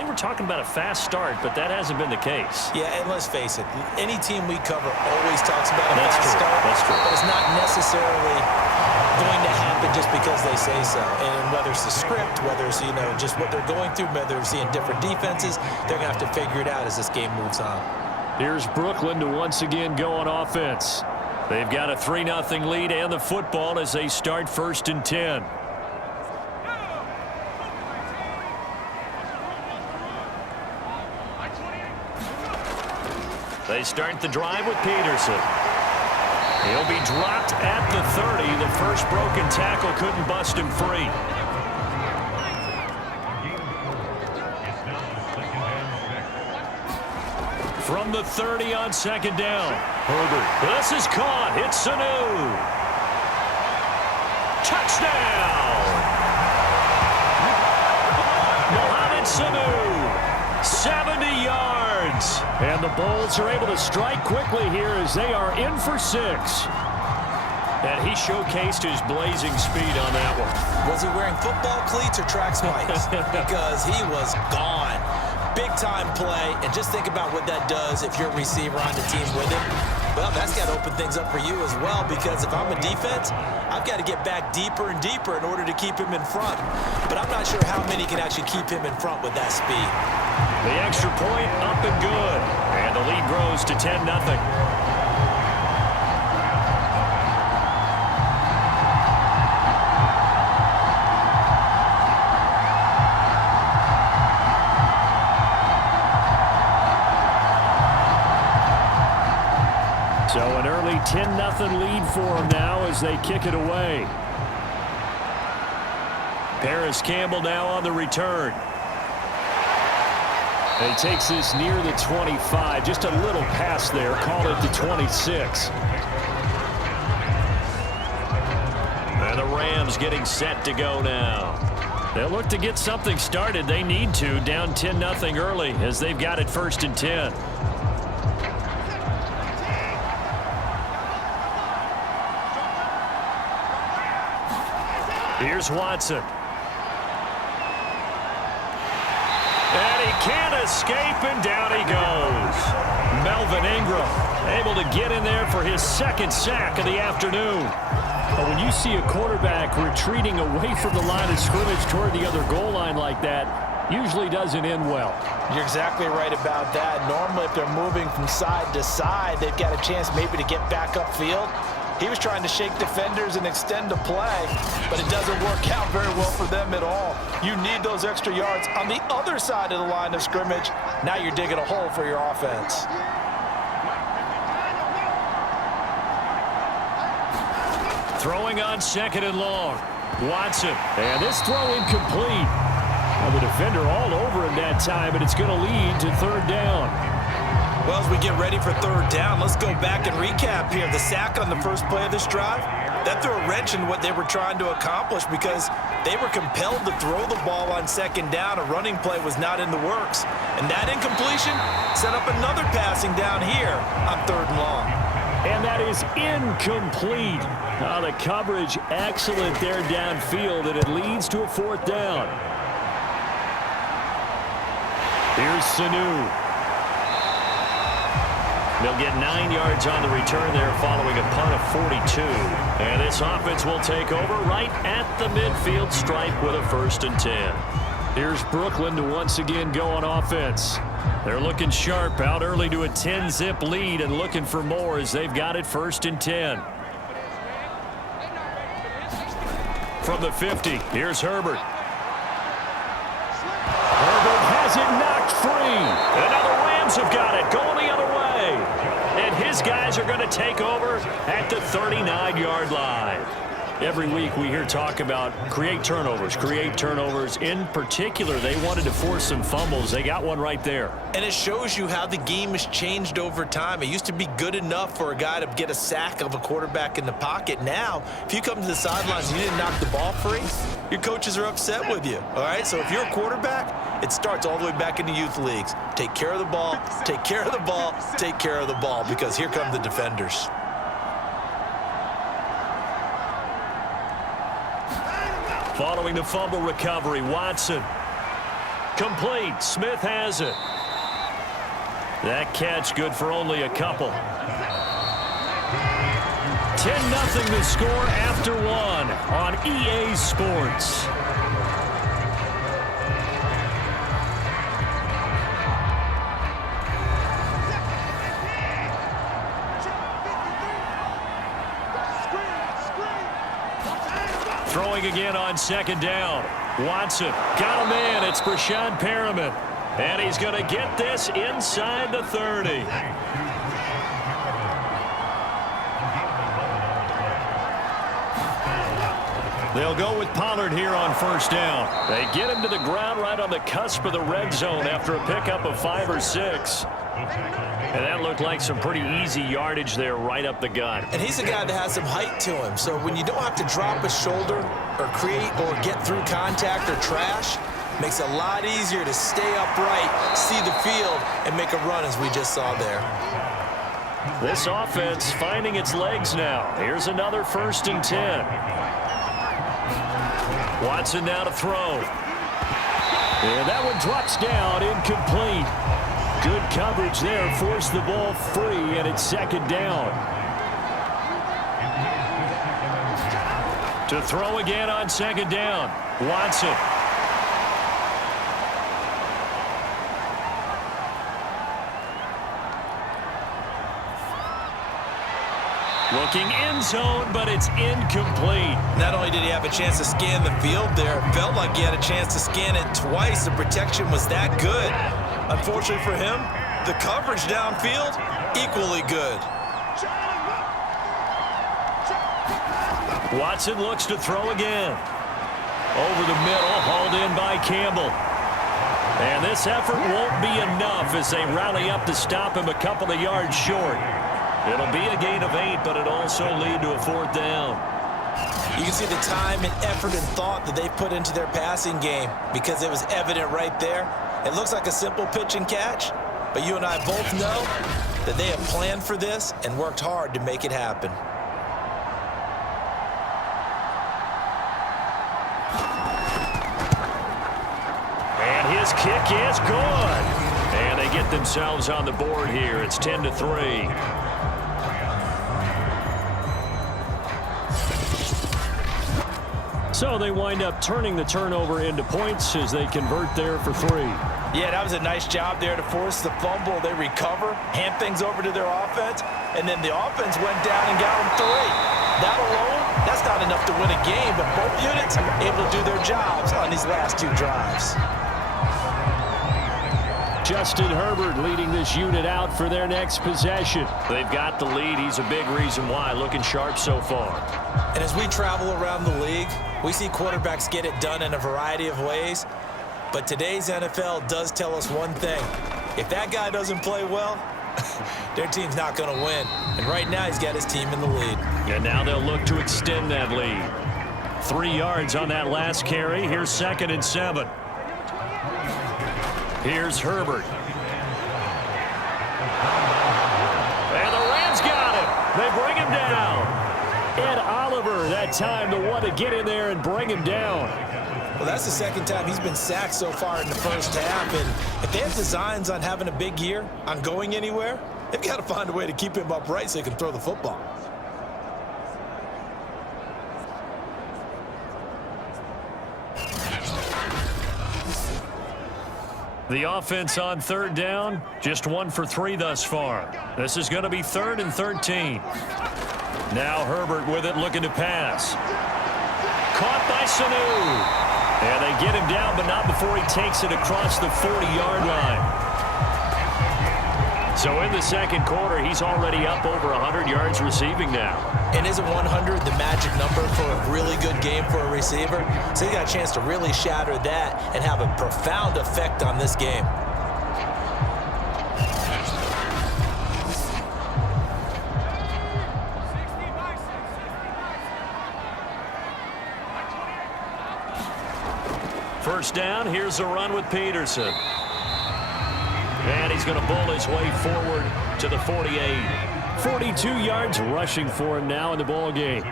they were talking about a fast start, but that hasn't been the case. Yeah, and let's face it, any team we cover always talks about a That's fast true. start. That's true. But it's not necessarily going to happen just because they say so. And whether it's the script, whether it's, just what they're going through, whether they're seeing different defenses, they're going to have to figure it out as this game moves on. Here's Brooklyn to once again go on offense. They've got a 3-0 lead and the football as they start 1st and 10. They start the drive with Peterson. He'll be dropped at the 30. The first broken tackle couldn't bust him free. From the 30 on 2nd down. Herbert. This is caught. It's Sanu. Touchdown. Mohamed Sanu. 70 yards. And the Bulls are able to strike quickly here as they are in for 6. And he showcased his blazing speed on that one. Was he wearing football cleats or track spikes? Because he was gone. Big-time play, and just think about what that does if you're a receiver on the team with him. Well, that's got to open things up for you as well, because if I'm a defense, I've got to get back deeper and deeper in order to keep him in front. But I'm not sure how many can actually keep him in front with that speed. The extra point up and good. And the lead grows to 10-0. So an early 10-0 lead for them now as they kick it away. Paris Campbell now on the return. He takes this near the 25. Just a little pass there. Call it the 26. And the Rams getting set to go now. They'll look to get something started. They need to. Down 10-0 early as they've got it 1st and 10. Here's Watson. And he can't escape, and down he goes. Melvin Ingram able to get in there for his 2nd sack of the afternoon. But when you see a quarterback retreating away from the line of scrimmage toward the other goal line like that, usually doesn't end well. You're exactly right about that. Normally, if they're moving from side to side, they've got a chance maybe to get back upfield. He was trying to shake defenders and extend the play, but it doesn't work out very well for them at all. You need those extra yards on the other side of the line of scrimmage. Now you're digging a hole for your offense. Throwing on 2nd and long. Watson. And this throw incomplete. Well, the defender all over him that time, but it's going to lead to 3rd down. Well, as we get ready for 3rd down, let's go back and recap here. The sack on the first play of this drive, that threw a wrench in what they were trying to accomplish because they were compelled to throw the ball on 2nd down. A running play was not in the works. And that incompletion set up another passing down here on 3rd and long. And that is incomplete. The coverage excellent there downfield, and it leads to a 4th down. Here's Sanu. They'll get 9 yards on the return there following a punt of 42. And this offense will take over right at the midfield stripe with a 1st and 10. Here's Brooklyn to once again go on offense. They're looking sharp out early to a 10-zip lead and looking for more as they've got it 1st and 10. From the 50, here's Herbert. Herbert has it knocked free. And now the Rams have got it going the other way. And his guys are going to take over at the 39-yard line. Every week we hear talk about create turnovers. In particular, they wanted to force some fumbles. They got one right there. And it shows you how the game has changed over time. It used to be good enough for a guy to get a sack of a quarterback in the pocket. Now, if you come to the sidelines and you didn't knock the ball free, your coaches are upset with you. All right? So if you're a quarterback, it starts all the way back in the youth leagues. Take care of the ball, take care of the ball, take care of the ball, because here come the defenders. Following the fumble recovery, Watson. complete. Smith has it. That catch good for only a couple. 10-0 the score after one on EA Sports. Throwing again on second down. Watson got a man. It's Brashad Perriman. And he's going to get this inside the 30. They'll go with Pollard here on first down. They get him to the ground right on the cusp of the red zone after a pickup of 5 or 6. And that looked like some pretty easy yardage there right up the gut. And he's a guy that has some height to him. So when you don't have to drop a shoulder or create or get through contact or trash, makes it a lot easier to stay upright, see the field, and make a run as we just saw there. This offense finding its legs now. Here's another 1st and 10. Watson now to throw. And that one drops down, incomplete. Good coverage there, forced the ball free, and it's second down. To throw again on second down, Watson. Looking end zone, but it's incomplete. Not only did he have a chance to scan the field there, it felt like he had a chance to scan it twice. The protection was that good. Unfortunately for him, the coverage downfield, equally good. Watson looks to throw again. Over the middle, hauled in by Campbell. And this effort won't be enough as they rally up to stop him a couple of yards short. It'll be a gain of 8, but it'll also lead to a 4th down. You can see the time and effort and thought that they put into their passing game because it was evident right there. It looks like a simple pitch and catch, but you and I both know that they have planned for this and worked hard to make it happen. And his kick is good. And they get themselves on the board here. It's 10-3. So they wind up turning the turnover into points as they convert there for 3. Yeah, that was a nice job there to force the fumble. They recover, hand things over to their offense, and then the offense went down and got them 3. That alone, that's not enough to win a game, but both units able to do their jobs on these last 2 drives. Justin Herbert leading this unit out for their next possession. They've got the lead. He's a big reason why. Looking sharp so far. And as we travel around the league, we see quarterbacks get it done in a variety of ways. But today's NFL does tell us one thing. If that guy doesn't play well, their team's not going to win. And right now, he's got his team in the lead. And now they'll look to extend that lead. 3 yards on that last carry. Here's 2nd and 7. Here's Herbert. And the Rams got him. They bring him down. Ed Oliver, that time, the one to get in there and bring him down. Well, that's the 2nd time he's been sacked so far in the first half. And if they have designs on having a big year, on going anywhere, they've got to find a way to keep him upright so he can throw the football. The offense on 3rd down, just 1 for 3 thus far. This is going to be 3rd and 13. Now Herbert with it, looking to pass. Caught by Sanu. And they get him down, but not before he takes it across the 40-yard line. So in the 2nd quarter, he's already up over 100 yards receiving now. And isn't 100 the magic number for a really good game for a receiver? So he got a chance to really shatter that and have a profound effect on this game. First down, here's a run with Peterson. And he's going to bull his way forward to the 48. 42 yards rushing for him now in the ball game.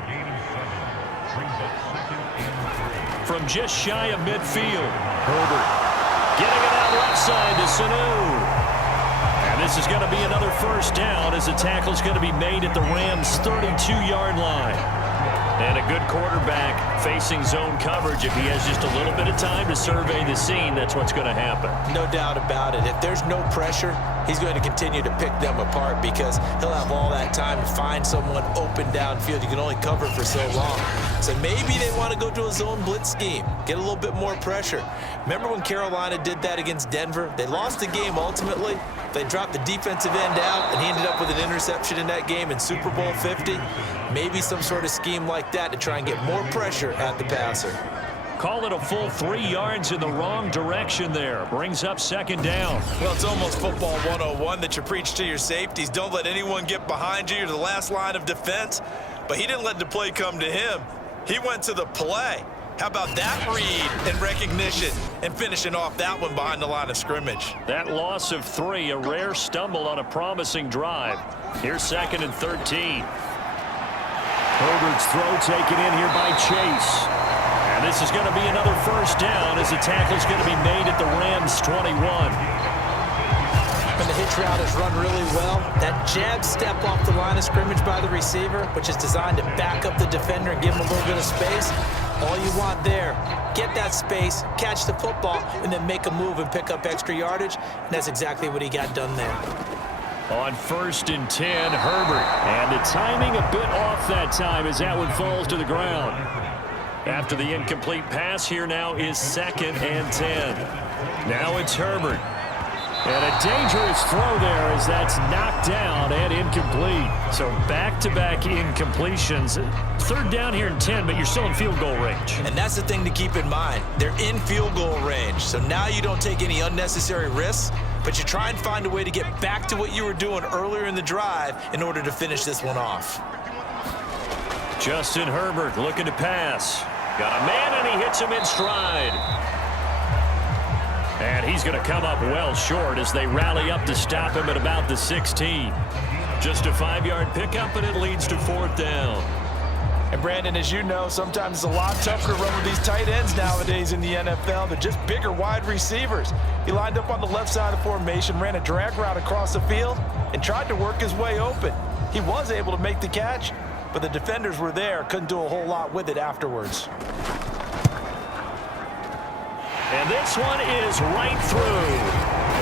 From just shy of midfield, Herbert Getting it out left side to Sanu. And this is going to be another first down as the tackle is going to be made at the Rams' 32-yard line. And a good quarterback facing zone coverage. If he has just a little bit of time to survey the scene, that's what's going to happen. No doubt about it. If there's no pressure, he's going to continue to pick them apart because he'll have all that time to find someone open downfield. You can only cover for so long. So maybe they want to go to a zone blitz scheme, get a little bit more pressure. Remember when Carolina did that against Denver? They lost the game ultimately. They dropped the defensive end out, and he ended up with an interception in that game in Super Bowl 50. Maybe some sort of scheme like that to try and get more pressure at the passer. Call it a full 3 yards in the wrong direction there. Brings up second down. Well, it's almost football 101 that you preach to your safeties. Don't let anyone get behind you. You're the last line of defense. But he didn't let the play come to him. He went to the play. How about that read and recognition and finishing off that one behind the line of scrimmage? That loss of 3, a rare stumble on a promising drive. Here's 2nd and 13. Herbert's throw taken in here by Chase. And this is going to be another first down as the tackle is going to be made at the Rams' 21. When the hitch route is run really well, that jab step off the line of scrimmage by the receiver, which is designed to back up the defender and give him a little bit of space, all you want there, get that space, catch the football, and then make a move and pick up extra yardage, and that's exactly what he got done there. On 1st and 10, Herbert. And the timing a bit off that time as that one falls to the ground. After the incomplete pass, here now is 2nd and 10. Now it's Herbert. And a dangerous throw there as that's knocked down and incomplete. So back-to-back incompletions. 3rd down here and 10, but you're still in field goal range. And that's the thing to keep in mind. They're in field goal range. So now you don't take any unnecessary risks, but you try and find a way to get back to what you were doing earlier in the drive in order to finish this one off. Justin Herbert looking to pass. Got a man, and he hits him in stride. And he's going to come up well short as they rally up to stop him at about the 16. Just a 5-yard pickup, and it leads to 4th down. And Brandon, as you know, sometimes it's a lot tougher to run with these tight ends nowadays in the NFL. They're just bigger wide receivers. He lined up on the left side of the formation, ran a drag route across the field, and tried to work his way open. He was able to make the catch, but the defenders were there, couldn't do a whole lot with it afterwards. And this one is right through.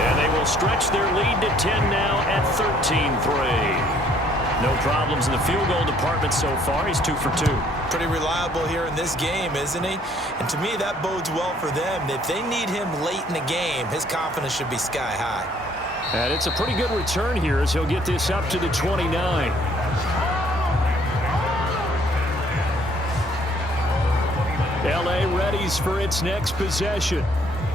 And they will stretch their lead to 10 now at 13-3. No problems in the field goal department so far. He's 2 for 2. Pretty reliable here in this game, isn't he? And to me, that bodes well for them. If they need him late in the game, his confidence should be sky high. And it's a pretty good return here as he'll get this up to the 29. LA readies for its next possession.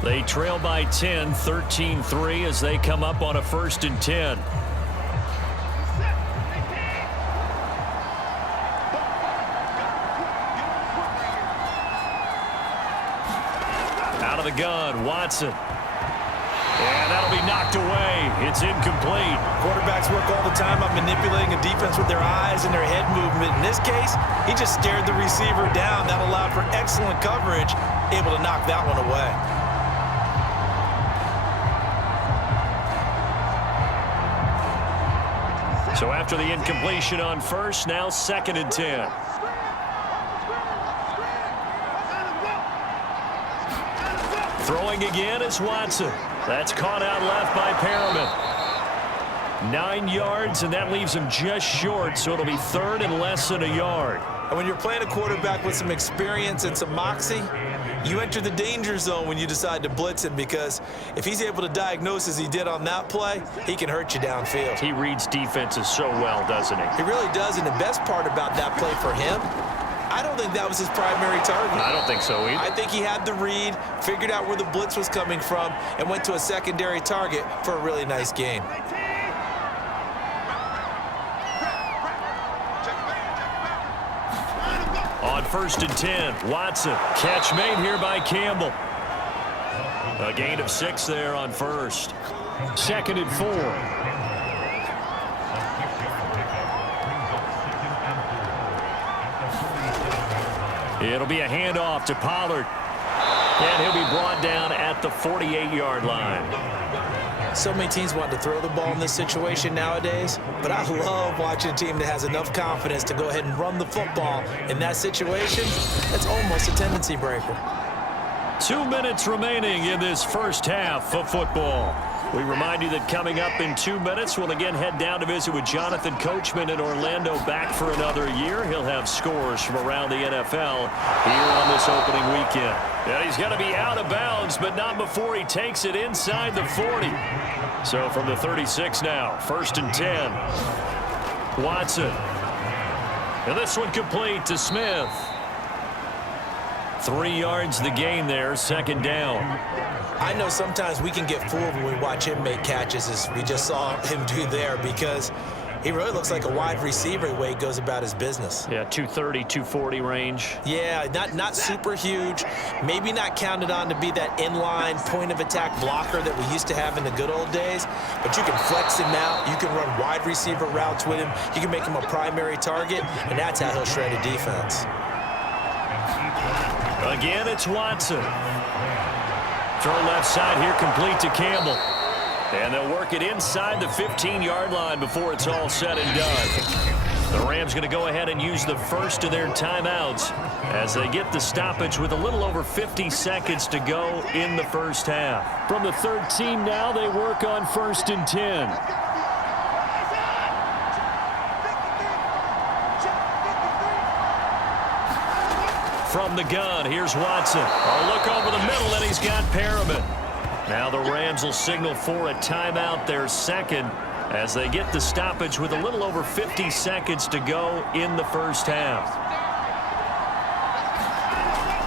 They trail by 10, 13-3 as they come up on a 1st and 10. Out of the gun, Watson. And that'll be knocked away. It's incomplete. Quarterbacks work all the time on manipulating a defense with their eyes and their head movement. In this case, he just stared the receiver down. That allowed for excellent coverage, able to knock that one away. So after the incompletion on 1st, now 2nd and 10. Throwing again is Watson. That's caught out left by Perriman. 9 yards, and that leaves him just short, so it'll be 3rd and less than a yard. And when you're playing a quarterback with some experience and some moxie, you enter the danger zone when you decide to blitz him, because if he's able to diagnose as he did on that play, he can hurt you downfield. He reads defenses so well, doesn't he? He really does, and the best part about that play for him, I don't think that was his primary target. I don't think so either. I think he had the read, figured out where the blitz was coming from, and went to a secondary target for a really nice gain. On 1st and 10, Watson. Catch made here by Campbell. A gain of 6 there on 1st. 2nd and 4. It'll be a handoff to Pollard. And he'll be brought down at the 48-yard line. So many teams want to throw the ball in this situation nowadays, but I love watching a team that has enough confidence to go ahead and run the football. In that situation, that's almost a tendency breaker. 2 minutes remaining in this first half of football. We remind you that coming up in 2 minutes, we'll again head down to visit with Jonathan Coachman in Orlando, back for another year. He'll have scores from around the NFL here on this opening weekend. And he's going to be out of bounds, but not before he takes it inside the 40. So from the 36 now, 1st and 10. Watson. And this one complete to Smith. 3 yards the gain there, 2nd down. I know sometimes we can get fooled when we watch him make catches, as we just saw him do there, because he really looks like a wide receiver the way he goes about his business. Yeah, 230, 240 range. Yeah, not super huge. Maybe not counted on to be that inline point-of-attack blocker that we used to have in the good old days. But you can flex him out. You can run wide receiver routes with him. You can make him a primary target, and that's how he'll shred a defense. Again, it's Watson. Throw left side here, complete to Campbell. And they'll work it inside the 15-yard line before it's all said and done. The Rams going to go ahead and use the first of their timeouts as they get the stoppage with a little over 50 seconds to go in the first half. From the 13 now, they work on 1st and 10. From the gun, here's Watson. A look over the middle, and he's got Perriman. Now the Rams will signal for a timeout, their second, as they get the stoppage with a little over 50 seconds to go in the first half.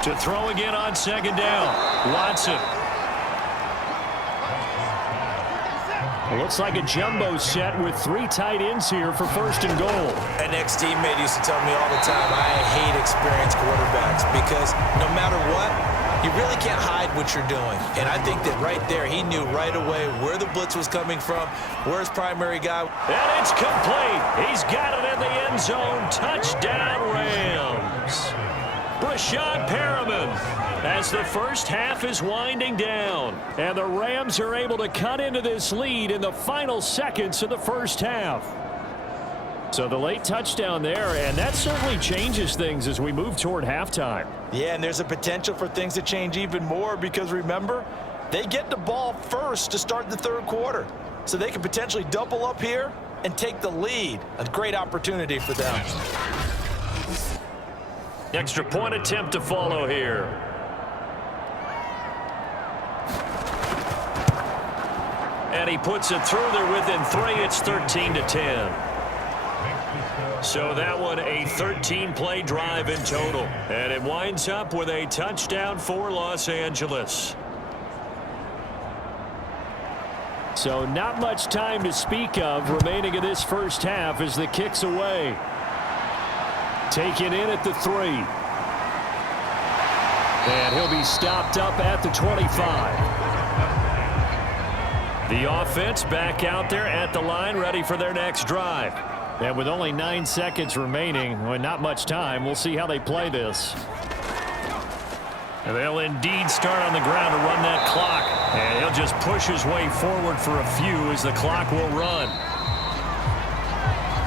To throw again on 2nd down, Watson. It looks like a jumbo set with 3 tight ends here for 1st and goal. An ex-teammate used to tell me all the time, I hate experienced quarterbacks, because no matter what, you really can't hide what you're doing. And I think that right there, he knew right away where the blitz was coming from, where his primary guy. And it's complete. He's got it in the end zone. Touchdown, Rams. Brashad Perriman, as the first half is winding down. And the Rams are able to cut into this lead in the final seconds of the first half. So the late touchdown there, and that certainly changes things as we move toward halftime. Yeah, and there's a potential for things to change even more, because remember, they get the ball first to start the 3rd quarter. So they could potentially double up here and take the lead. A great opportunity for them. Extra point attempt to follow here. And he puts it through there within 3. It's 13-10. So that one a 13-play drive in total. And it winds up with a touchdown for Los Angeles. So not much time to speak of remaining in this first half as the kick's away. Taken in at the 3. And he'll be stopped up at the 25. The offense back out there at the line, ready for their next drive. And with only 9 seconds remaining, well, not much time, we'll see how they play this. And they'll indeed start on the ground to run that clock. And he'll just push his way forward for a few as the clock will run.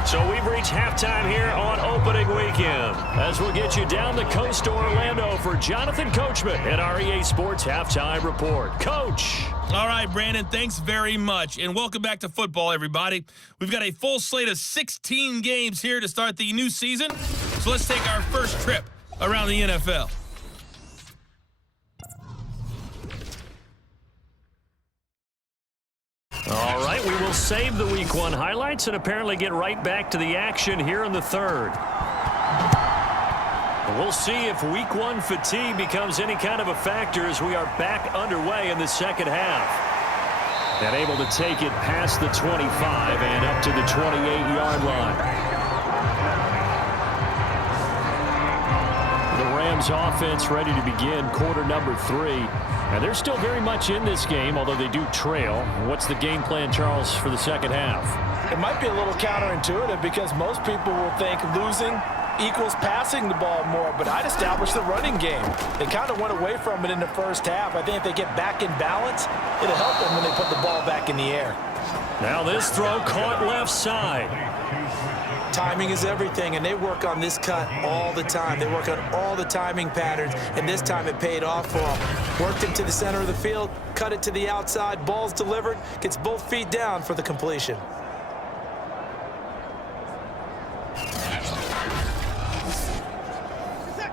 So we've reached halftime here on opening weekend, as we'll get you down the coast to Orlando for Jonathan Coachman at our EA Sports Halftime Report. Coach. All right, Brandon, thanks very much, and welcome back to football, everybody. We've got a full slate of 16 games here to start the new season, so let's take our first trip around the NFL. All right, we will save the Week 1 highlights and apparently get right back to the action here in the 3rd. We'll see if Week 1 fatigue becomes any kind of a factor as we are back underway in the second half. And able to take it past the 25 and up to the 28-yard line. The Rams offense ready to begin quarter number 3. And they're still very much in this game, although they do trail. What's the game plan, Charles, for the second half? It might be a little counterintuitive, because most people will think losing equals passing the ball more, but I'd establish the running game. They kind of went away from it in the first half. I think if they get back in balance, it'll help them when they put the ball back in the air. Now this throw caught left side. Timing is everything, and they work on this cut all the time. They work on all the timing patterns, and this time it paid off for them. Worked him to the center of the field, cut it to the outside, ball's delivered, gets both feet down for the completion.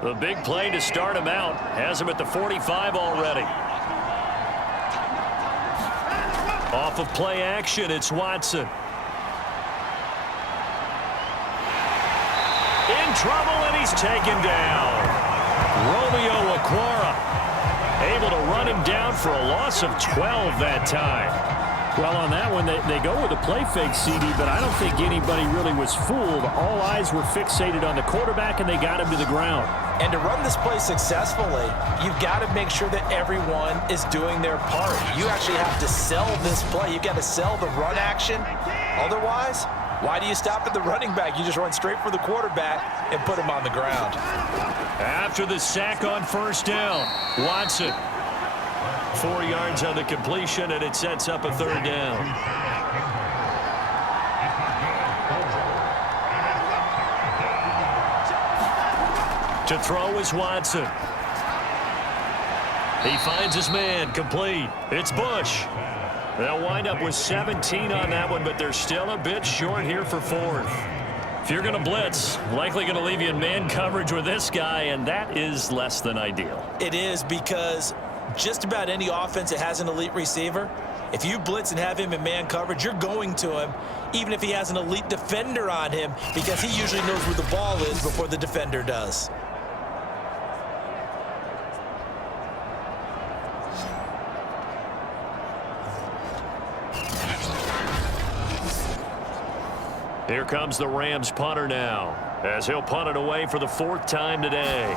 The big play to start him out has him at the 45 already. Off of play action, it's Watson. In trouble, and he's taken down. Romeo Okwara able to run him down for a loss of 12 that time. Well, on that one, they go with a play fake, CD, but I don't think anybody really was fooled. All eyes were fixated on the quarterback, and they got him to the ground. And to run this play successfully, you've got to make sure that everyone is doing their part. You actually have to sell this play. You've got to sell the run action. Otherwise, why do you stop at the running back? You just run straight for the quarterback and put him on the ground. After the sack on first down, Watson. 4 yards on the completion, and it sets up a third down. To throw is Watson. He finds his man, complete. It's Bush. They'll wind up with 17 on that one, but they're still a bit short here for fourth. If you're going to blitz, likely going to leave you in man coverage with this guy, and that is less than ideal. It is, because just about any offense that has an elite receiver, if you blitz and have him in man coverage, you're going to him, even if he has an elite defender on him, because he usually knows where the ball is before the defender does. Here comes the Rams punter now, as he'll punt it away for the 4th time today.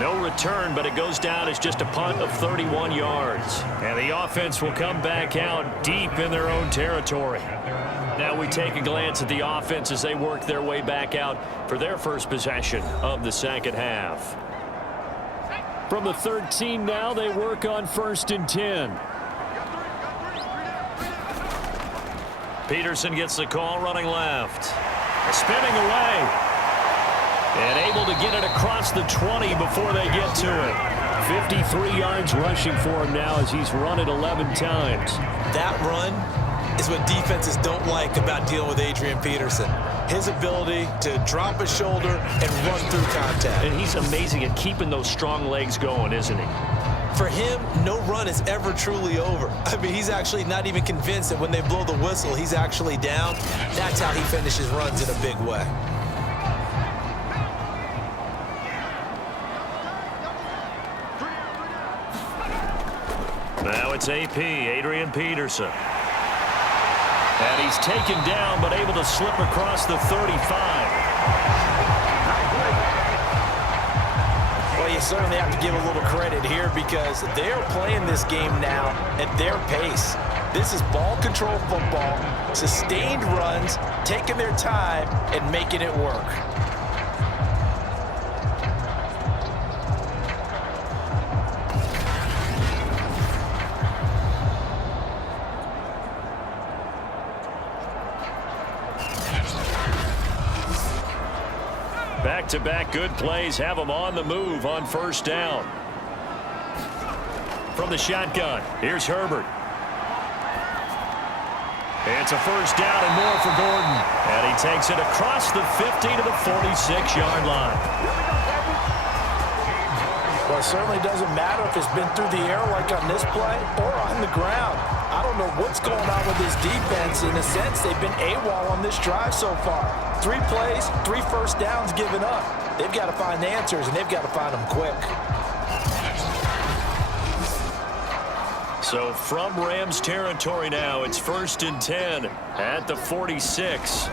No return, but it goes down as just a punt of 31 yards. And the offense will come back out deep in their own territory. Now we take a glance at the offense as they work their way back out for their first possession of the second half. From the 13 now, they work on 1st and 10. Peterson gets the call running left. Spinning away. And able to get it across the 20 before they get to it. 53 yards rushing for him now as he's run it 11 times. That run is what defenses don't like about dealing with Adrian Peterson. His ability to drop his shoulder and run through contact. And he's amazing at keeping those strong legs going, isn't he? For him, no run is ever truly over. I mean, he's actually not even convinced that when they blow the whistle, he's actually down. That's how he finishes runs in a big way. Now it's AP, Adrian Peterson. And he's taken down, but able to slip across the 35. Well, you certainly have to give a little credit here because they're playing this game now at their pace. This is ball control football, sustained runs, taking their time, and making it work. Back-to-back good plays have them on the move on first down. From the shotgun, here's Herbert. It's a first down and more for Gordon. And he takes it across the 50 to the 46-yard line. Well, it certainly doesn't matter if it's been through the air like on this play or on the ground. I don't know what's going on with this defense. In a sense, they've been AWOL on this drive so far. 3 plays, 3 first downs given up. They've got to find answers, and they've got to find them quick. So from Rams territory now, it's 1st and 10 at the 46.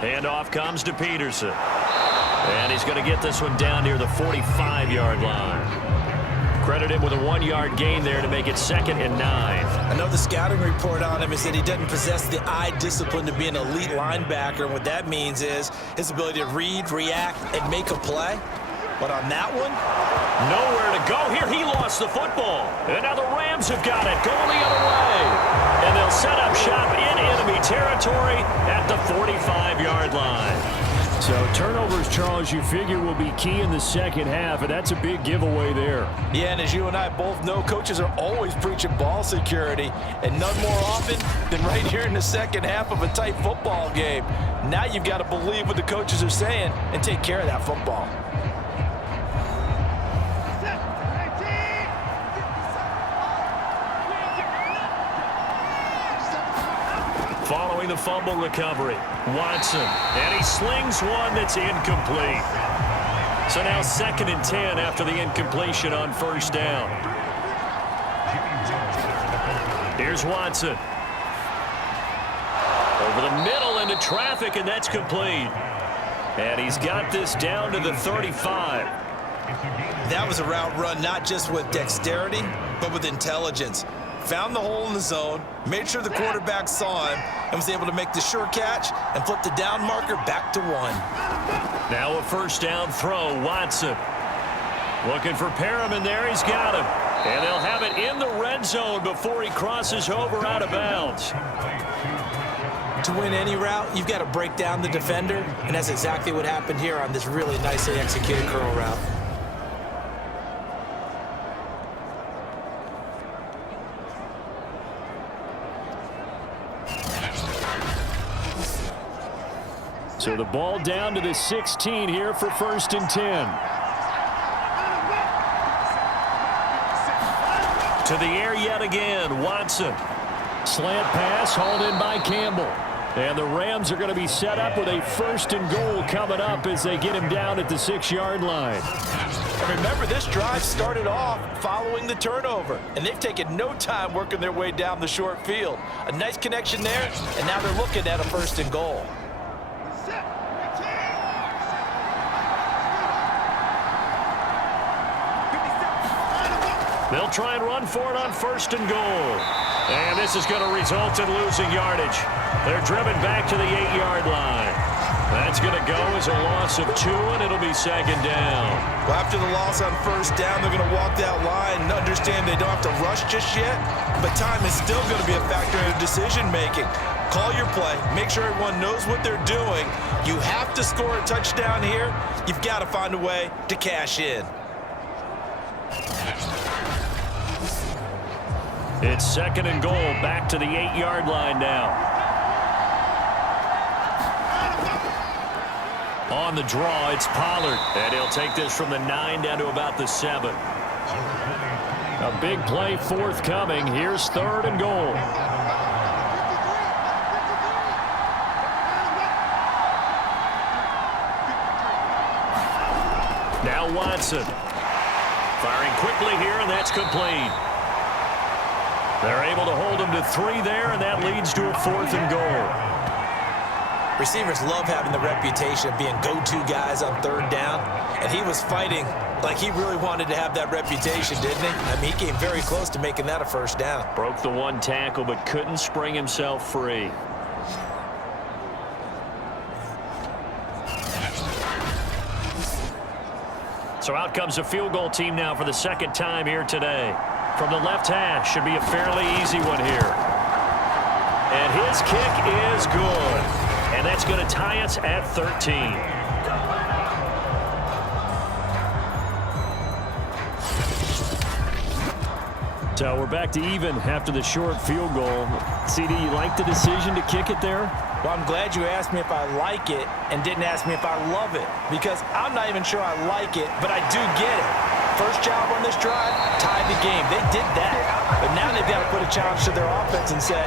Handoff comes to Peterson. And he's going to get this one down near the 45-yard line. Credit him with a 1-yard gain there to make it 2nd and 9. I know the scouting report on him is that he doesn't possess the eye discipline to be an elite linebacker, and what that means is his ability to read, react, and make a play. But on that one, nowhere to go here. He lost the football. And now the Rams have got it, going the other way. And they'll set up shop in enemy territory at the 45-yard line. So turnovers, Charles, you figure will be key in the second half, and that's a big giveaway there. Yeah, and as you and I both know, coaches are always preaching ball security, and none more often than right here in the second half of a tight football game. Now you've got to believe what the coaches are saying and take care of that football. Following the fumble recovery, Watson, and he slings one that's incomplete. So now 2nd and 10 after the incompletion on 1st down. Here's Watson. Over the middle into traffic, and that's complete. And he's got this down to the 35. that was a route run not just with dexterity, but with intelligence. Found the hole in the zone, made sure the quarterback saw him, and was able to make the sure catch and flip the down marker back to 1. Now a 1st down throw, Watson. Looking for Perriman there, he's got him. And they'll have it in the red zone before he crosses over out of bounds. To win any route, you've got to break down the defender, and that's exactly what happened here on this really nicely executed curl route. So the ball down to the 16 here for 1st and 10. To the air yet again, Watson. Slant pass hauled in by Campbell. And the Rams are going to be set up with a 1st and goal coming up as they get him down at the 6-yard line. And remember, this drive started off following the turnover, and they've taken no time working their way down the short field. A nice connection there, and now they're looking at a 1st and goal. They'll try and run for it on 1st and goal. And this is going to result in losing yardage. They're driven back to the 8-yard line. That's going to go as a loss of 2, and it'll be 2nd down. Well, after the loss on 1st down, they're going to walk that line and understand they don't have to rush just yet, but time is still going to be a factor in decision-making. Call your play. Make sure everyone knows what they're doing. You have to score a touchdown here. You've got to find a way to cash in. It's 2nd and goal, back to the 8-yard line now. On the draw, it's Pollard, and he'll take this from the 9 down to about the 7. A big play forthcoming. Here's 3rd and goal. Now Watson. Firing quickly here, and that's complete. They're able to hold him to 3 there, and that leads to a 4th and goal. Receivers love having the reputation of being go-to guys on 3rd down, and he was fighting like he really wanted to have that reputation, didn't he? I mean, he came very close to making that a 1st down. Broke the 1 tackle, but couldn't spring himself free. So out comes the field goal team now for the 2nd time here today. From the left hash, should be a fairly easy one here. And his kick is good. And that's going to tie us at 13. So we're back to even after the short field goal. CD, you like the decision to kick it there? Well, I'm glad you asked me if I like it and didn't ask me if I love it, because I'm not even sure I like it, but I do get it. First job on this drive, tied the game. They did that. But now they've got to put a challenge to their offense and say,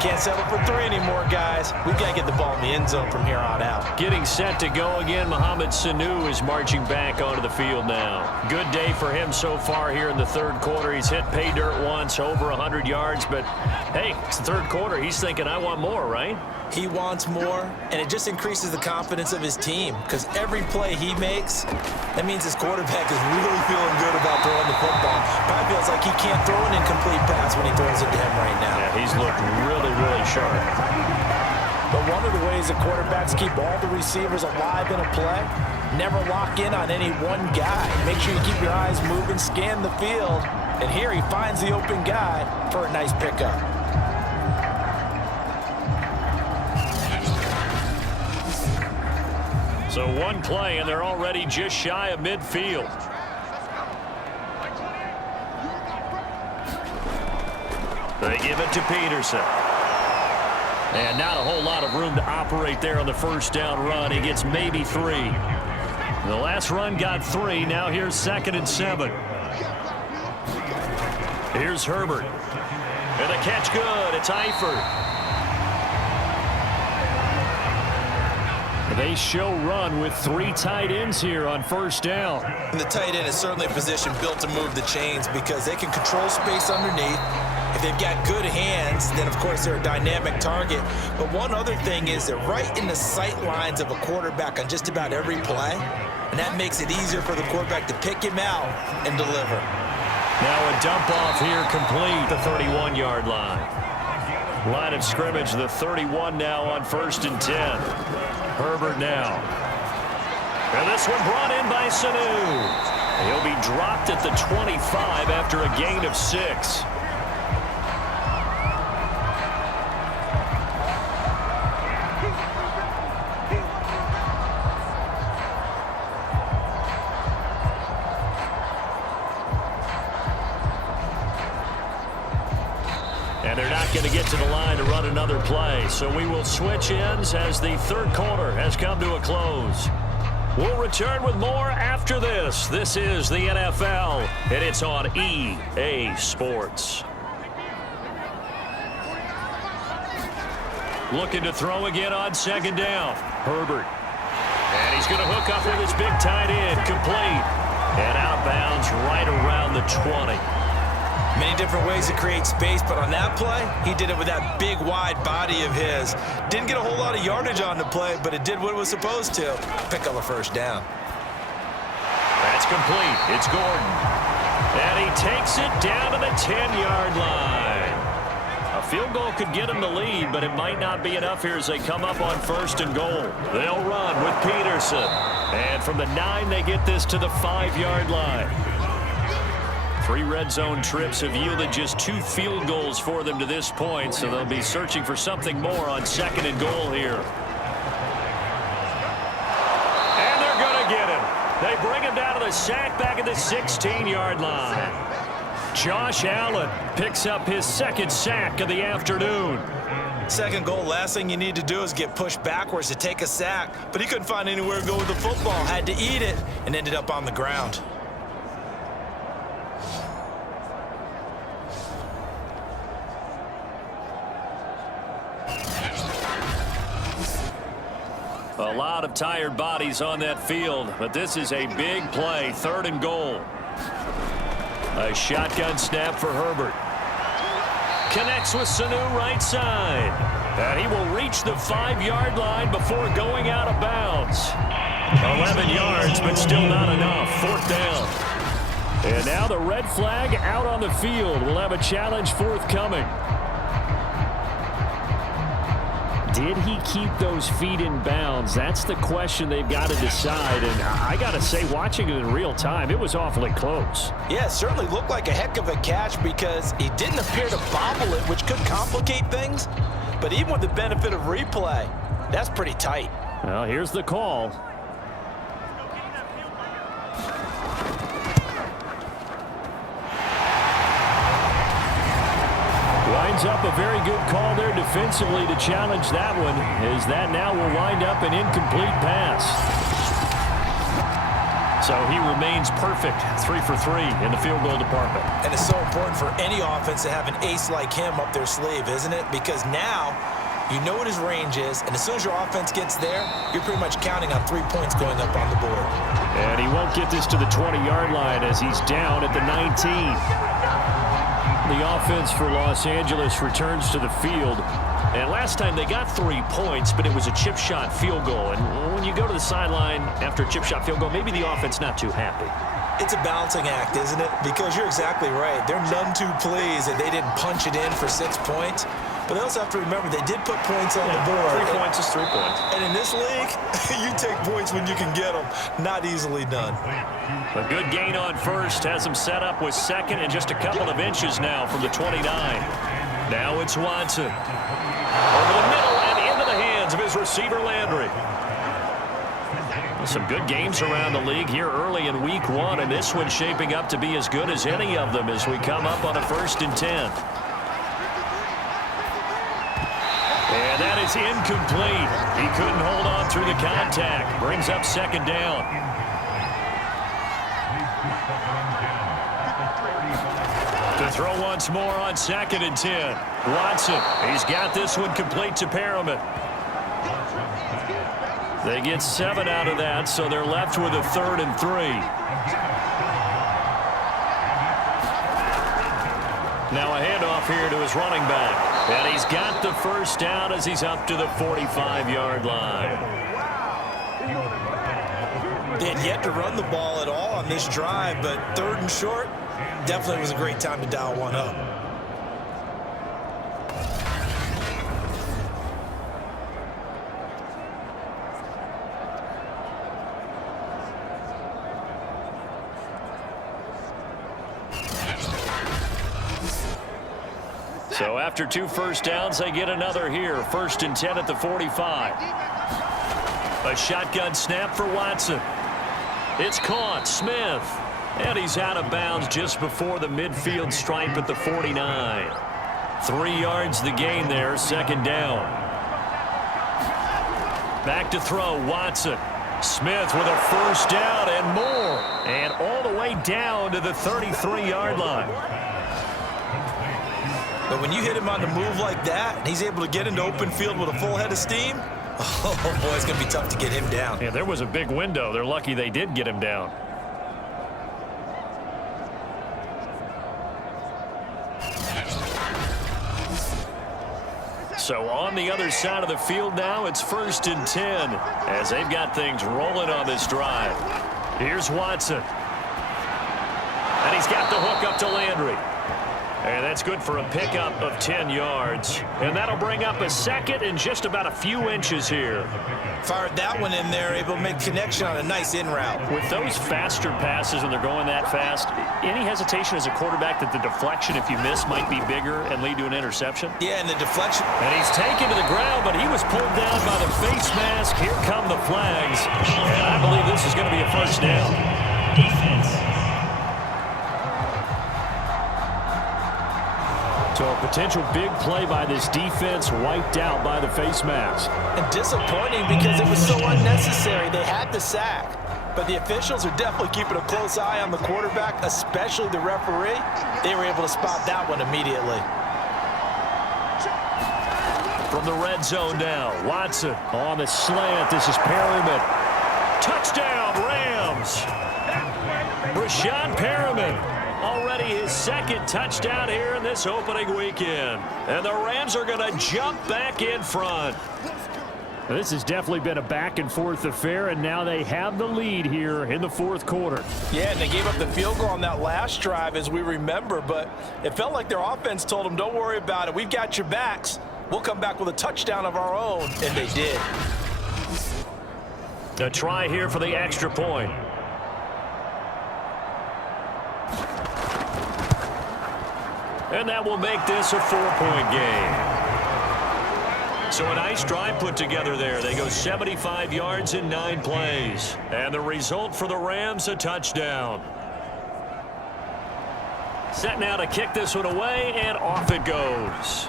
can't settle for 3 anymore, guys. We've got to get the ball in the end zone from here on out. Getting set to go again, Mohamed Sanu is marching back onto the field now. Good day for him so far here in the 3rd quarter. He's hit pay dirt once, over 100 yards. But, hey, it's the 3rd quarter. He's thinking, I want more, right? He wants more, and it just increases the confidence of his team, because every play he makes, that means his quarterback is really feeling good about throwing the football. Probably feels like he can't throw an incomplete pass when he throws it to him right now. Yeah, he's looked really, really sharp. But one of the ways that quarterbacks keep all the receivers alive in a play, never lock in on any one guy. Make sure you keep your eyes moving, scan the field, and here he finds the open guy for a nice pickup. So one play, and they're already just shy of midfield. They give it to Peterson. And not a whole lot of room to operate there on the first down run. He gets maybe 3. The last run got 3. Now here's 2nd and 7. Here's Herbert. And the catch good. It's Eifert. They show run with 3 tight ends here on first down. And the tight end is certainly a position built to move the chains because they can control space underneath. If they've got good hands, then of course they're a dynamic target. But one other thing is they're right in the sight lines of a quarterback on just about every play. And that makes it easier for the quarterback to pick him out and deliver. Now a dump off here complete, the 31-yard line. Line of scrimmage, the 31 now on 1st and 10. Herbert now. And this one brought in by Sanu. He'll be dropped at the 25 after a gain of 6. And they're not going to get to the line to run another play. So we will switch ends as the third quarter has come to a close. We'll return with more after this. This is the NFL, and it's on EA Sports. Looking to throw again on 2nd down. Herbert. And he's going to hook up with his big tight end. Complete. And outbounds right around the 20. Many different ways to create space, but on that play, he did it with that big, wide body of his. Didn't get a whole lot of yardage on the play, but it did what it was supposed to. Pick up a first down. That's complete. It's Gordon. And he takes it down to the 10-yard line. A field goal could get him the lead, but it might not be enough here as they come up on 1st and goal. They'll run with Peterson. And from the 9, they get this to the 5-yard line. 3 red zone trips have yielded just 2 field goals for them to this point, so they'll be searching for something more on 2nd and goal here. And they're going to get him. They bring him down to the sack back at the 16-yard line. Josh Allen picks up his 2nd sack of the afternoon. 2nd goal, last thing you need to do is get pushed backwards to take a sack, but he couldn't find anywhere to go with the football, had to eat it, and ended up on the ground. A lot of tired bodies on that field, but this is a big play, 3rd and goal. A shotgun snap for Herbert. Connects with Sanu right side. And he will reach the 5-yard line before going out of bounds. 11 yards, but still not enough. 4th down. And now the red flag out on the field. We'll have a challenge forthcoming. Did he keep those feet in bounds? That's the question they've got to decide. And I got to say, watching it in real time, it was awfully close. Yeah, it certainly looked like a heck of a catch because he didn't appear to bobble it, which could complicate things. But even with the benefit of replay, that's pretty tight. Well, here's the call. Lines up a very good call there defensively to challenge that one, as that now will wind up an incomplete pass. So he remains perfect, 3 for 3 in the field goal department. And it's so important for any offense to have an ace like him up their sleeve, isn't it? Because now you know what his range is, and as soon as your offense gets there, you're pretty much counting on 3 points going up on the board. And he won't get this to the 20-yard line as he's down at the 19. The offense for Los Angeles returns to the field. And last time they got 3 points, but it was a chip shot field goal. And when you go to the sideline after a chip shot field goal, maybe the offense not too happy. It's a balancing act, isn't it? Because you're exactly right. They're none too pleased that they didn't punch it in for 6 points. But they also have to remember they did put points on the board. 3 points is 3 points. And in this league, you take points when you can get them. Not easily done. A good gain on first has him set up with second and just a couple of inches now from the 29. Now it's Watson. Over the middle and into the hands of his receiver, Landry. Some good games around the league here early in week 1, and this one's shaping up to be as good as any of them as we come up on a 1st and 10. And that is incomplete. He couldn't hold on through the contact. Brings up 2nd down. To throw once more on 2nd and 10. Watson, he's got this one complete to Perriman. They get 7 out of that, so they're left with a 3rd and 3. Now a handoff here to his running back. And he's got the first down as he's up to the 45-yard line. They had yet to run the ball at all on this drive, but 3rd and short definitely was a great time to dial one up. So after 2 first downs, they get another here. 1st and 10 at the 45. A shotgun snap for Watson. It's caught. Smith. And he's out of bounds just before the midfield stripe at the 49. 3 yards the gain there. 2nd down. Back to throw. Watson. Smith with a first down and more. And all the way down to the 33-yard line. But when you hit him on the move like that, and he's able to get into open field with a full head of steam, oh, boy, it's going to be tough to get him down. Yeah, there was a big window. They're lucky they did get him down. So on the other side of the field now, it's 1st and 10 as they've got things rolling on this drive. Here's Watson. And he's got the hook up to Landry. And that's good for a pickup of 10 yards. And that'll bring up a 2nd and just about a few inches here. Fired that one in there, able to make connection on a nice in route. With those faster passes when they're going that fast, any hesitation as a quarterback that the deflection, if you miss, might be bigger and lead to an interception? Yeah, and the deflection. And he's taken to the ground, but he was pulled down by the face mask. Here come the flags. And I believe this is going to be a 1st down. Defense. So a potential big play by this defense wiped out by the face mask. And disappointing because it was so unnecessary. They had the sack. But the officials are definitely keeping a close eye on the quarterback, especially the referee. They were able to spot that one immediately. From the red zone now, Watson on the slant. This is Perriman. Touchdown, Rams. Rashad Perriman. Already his 2nd touchdown here in this opening weekend. And the Rams are going to jump back in front. This has definitely been a back-and-forth affair, and now they have the lead here in the 4th quarter. Yeah, and they gave up the field goal on that last drive, as we remember, but it felt like their offense told them, don't worry about it. We've got your backs. We'll come back with a touchdown of our own, and they did. A try here for the extra point. And that will make this a 4-point game. So a nice drive put together there. They go 75 yards in 9 plays. And the result for the Rams, a touchdown. Set now to kick this one away, and off it goes.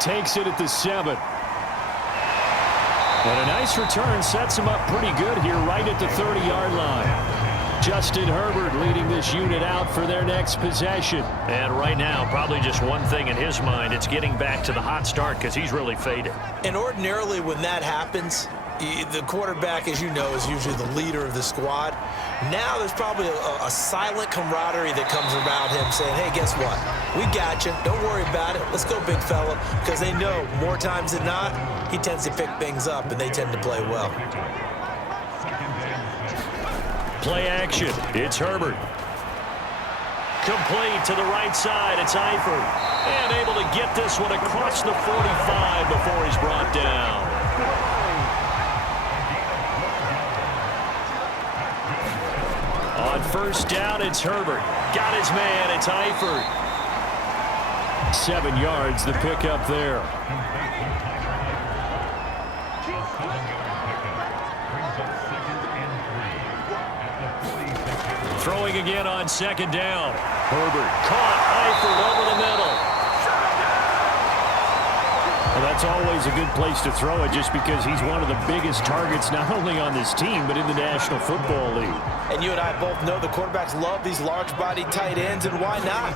Takes it at the 7. And a nice return sets him up pretty good here right at the 30-yard line. Justin Herbert leading this unit out for their next possession. And right now, probably just one thing in his mind. It's getting back to the hot start because he's really faded. And ordinarily when that happens, the quarterback, as you know, is usually the leader of the squad. Now there's probably a silent camaraderie that comes around him saying, hey, guess what? We got you. Don't worry about it. Let's go, big fella. Because they know more times than not, he tends to pick things up, and they tend to play well. play action. It's Herbert. Complete to the right side. It's Eifert. And able to get this one across the 45 before he's brought down. On first down, it's Herbert. Got his man. It's Eifert. 7 yards, the pickup there. Throwing again on second down. Herbert caught. Eifert over the middle. Well, that's always a good place to throw it just because he's one of the biggest targets not only on this team but in the National Football League. And you and I both know the quarterbacks love these large-body tight ends, and why not?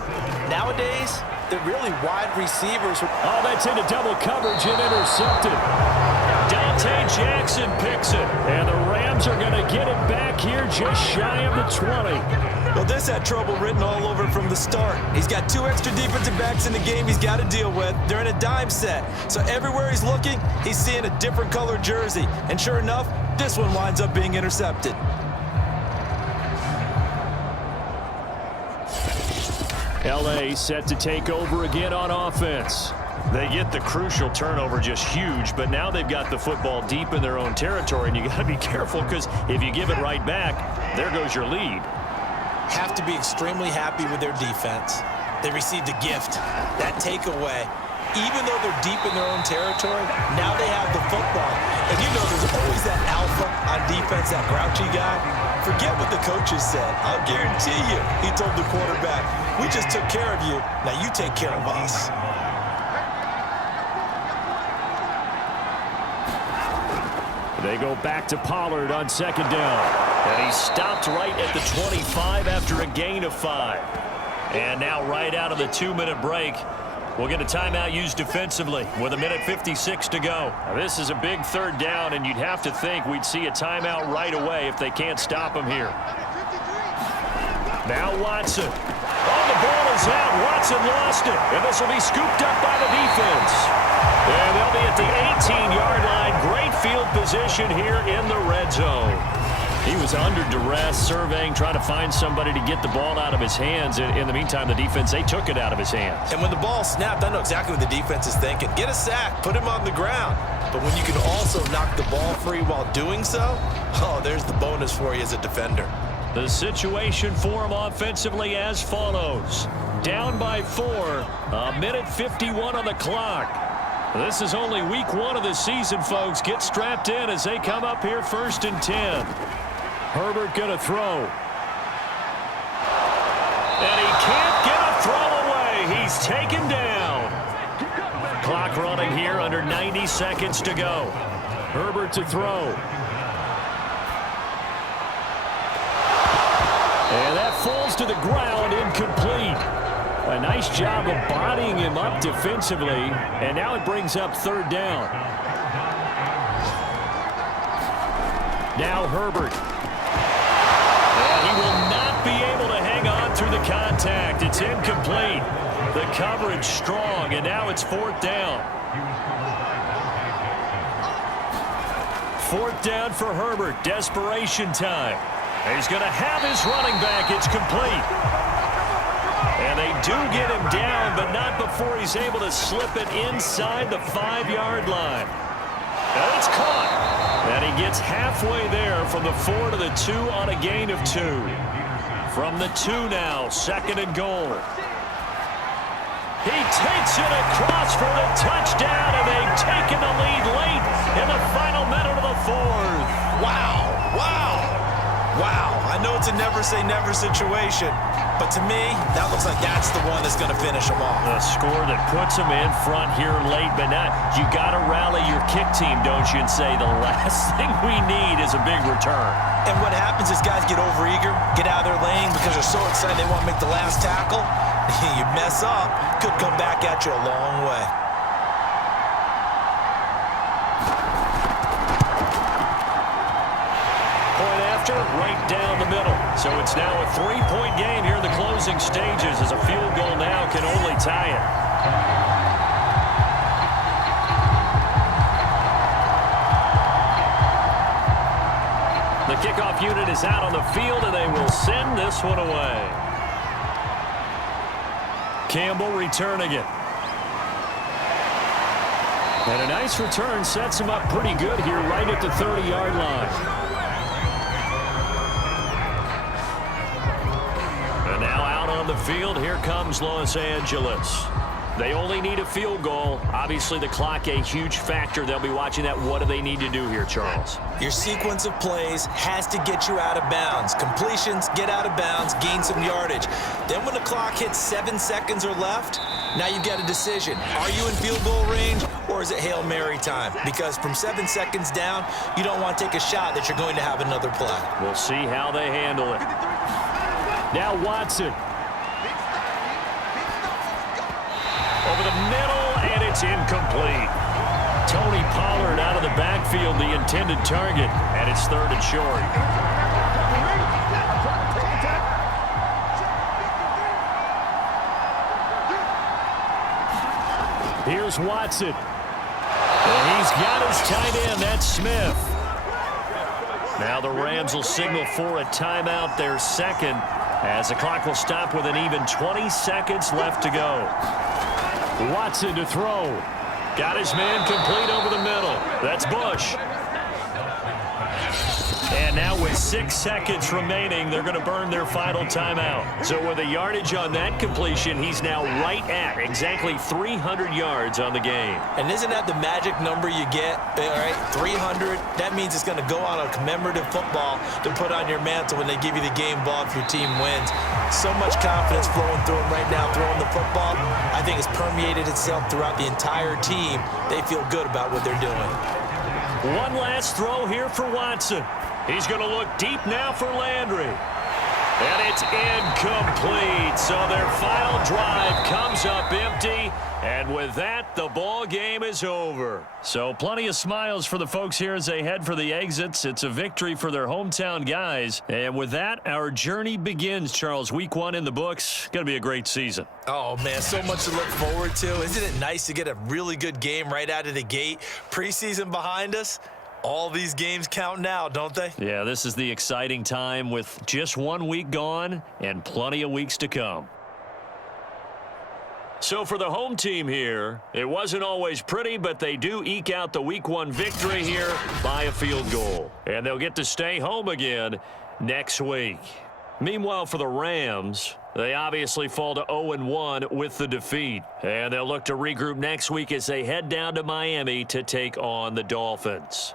Nowadays, they're really wide receivers. Oh, that's into double coverage and intercepted. Dante Jackson picks it. And the Rams are going to get it back here just shy of the 20. Well, this had trouble written all over from the start. He's got 2 extra defensive backs in the game he's got to deal with. They're in a dime set. So everywhere he's looking, he's seeing a different color jersey. And sure enough, this one winds up being intercepted. L.A. set to take over again on offense. They get the crucial turnover, just huge, but now they've got the football deep in their own territory, and you got to be careful because if you give it right back, there goes your lead. Have to be extremely happy with their defense. They received a gift. That takeaway, even though they're deep in their own territory, now they have the football. And you know there's always that alpha on defense, that grouchy guy. Forget what the coaches said. I'll guarantee you, he told the quarterback, we just took care of you. Now you take care of us. They go back to Pollard on second down. And he stopped right at the 25 after a gain of 5. And now right out of the 2-minute break, we'll get a timeout used defensively with 1:56 to go. Now, this is a big third down, and you'd have to think we'd see a timeout right away if they can't stop him here. Now Watson. Oh, the ball is out. Watson lost it. And this will be scooped up by the defense. And they'll be at the 18-yard line. Great field position here in the red zone. He was under duress, surveying, trying to find somebody to get the ball out of his hands. In the meantime, the defense, they took it out of his hands. And when the ball snapped, I know exactly what the defense is thinking. Get a sack, put him on the ground. But when you can also knock the ball free while doing so, oh, there's the bonus for you as a defender. The situation for him offensively as follows. Down by 4, 1:51 on the clock. This is only week 1 of the season, folks. Get strapped in as they come up here 1st and 10. Herbert going to throw. And he can't get a throw away. He's taken down. Clock running here under 90 seconds to go. Herbert to throw. And that falls to the ground, incomplete. A nice job of bodying him up defensively, and now it brings up 3rd down. Now Herbert. And he will not be able to hang on through the contact. It's incomplete. The coverage strong, and now it's 4th down. 4th down for Herbert. Desperation time. He's going to have his running back. It's complete. And they do get him down, but not before he's able to slip it inside the 5-yard line. And it's caught. And he gets halfway there from the 4 to the 2 on a gain of 2. From the 2 now, 2nd and goal. He takes it across for the touchdown, and they've taken the lead late in the final minute of the 4th. Wow, wow, wow. I know it's a never-say-never situation, but to me, that looks like that's the one that's going to finish them off. A score that puts them in front here late, but not. You got to rally your kick team, don't you, and say the last thing we need is a big return. And what happens is guys get overeager, get out of their lane because they're so excited they want to make the last tackle. You mess up, could come back at you a long way. Point after, right down the middle. So it's now a 3-point game here in the closing stages as a field goal now can only tie it. The kickoff unit is out on the field, and they will send this one away. Campbell returning it. And a nice return sets him up pretty good here right at the 30-yard line. And now out on the field, here comes Los Angeles. They only need a field goal. Obviously, the clock a huge factor. They'll be watching that. What do they need to do here, Charles? Your sequence of plays has to get you out of bounds. Completions, get out of bounds, gain some yardage. Then when the clock hits 7 seconds or left, now you've got a decision. Are you in field goal range, or is it Hail Mary time? Because from 7 seconds down, you don't want to take a shot that you're going to have another play. We'll see how they handle it. Now Watson. Over the middle, and it's incomplete. Tony Pollard out of the backfield, the intended target, and it's 3rd and short. Here's Watson. And he's got his tight end. That's Smith. Now the Rams will signal for a timeout, their second, as the clock will stop with an even 20 seconds left to go. Watson to throw. Got his man complete over the middle. That's Bush. And now with 6 seconds remaining, they're going to burn their final timeout. So with a yardage on that completion, he's now right at exactly 300 yards on the game. And isn't that the magic number you get? All right, 300. That means it's going to go on a commemorative football to put on your mantle when they give you the game ball if your team wins. So much confidence flowing through him right now, throwing the football. I think it's permeated itself throughout the entire team. They feel good about what they're doing. One last throw here for Watson. He's going to look deep now for Landry. And it's incomplete. So their final drive comes up empty. And with that, the ball game is over. So plenty of smiles for the folks here as they head for the exits. It's a victory for their hometown guys. And with that, our journey begins, Charles. Week 1 in the books. Going to be a great season. Oh, man, so much to look forward to. Isn't it nice to get a really good game right out of the gate? Preseason behind us. All these games count now, don't they? Yeah, this is the exciting time with just 1 week gone and plenty of weeks to come. So for the home team here, it wasn't always pretty, but they do eke out the Week 1 victory here by a field goal. And they'll get to stay home again next week. Meanwhile, for the Rams, they obviously fall to 0-1 with the defeat. And they'll look to regroup next week as they head down to Miami to take on the Dolphins.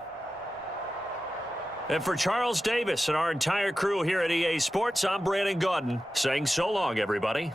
And for Charles Davis and our entire crew here at EA Sports, I'm Brandon Gaudin saying so long, everybody.